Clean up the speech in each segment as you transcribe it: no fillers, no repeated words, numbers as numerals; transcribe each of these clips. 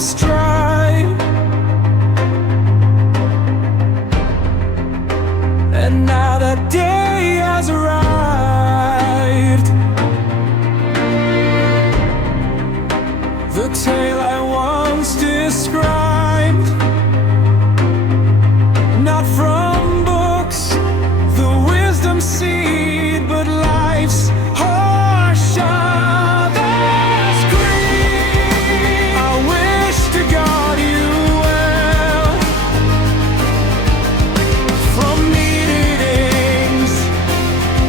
almost dry, and now that day has arrived. The tale I once described, not from books, the wisdom seed, but life's harsh other scream. I wish to God you well, from meetings,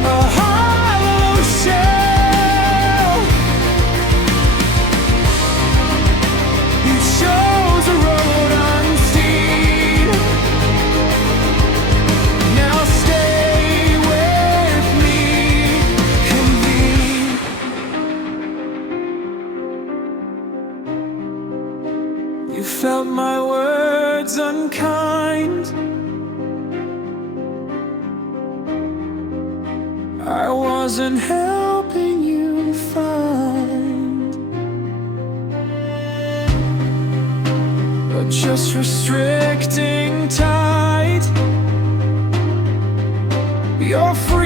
a hollow shell. You chose a road unseen. Now stay with me, convene. You felt my words unkind. I wasn't helping you find, but just restricting tight. You're free.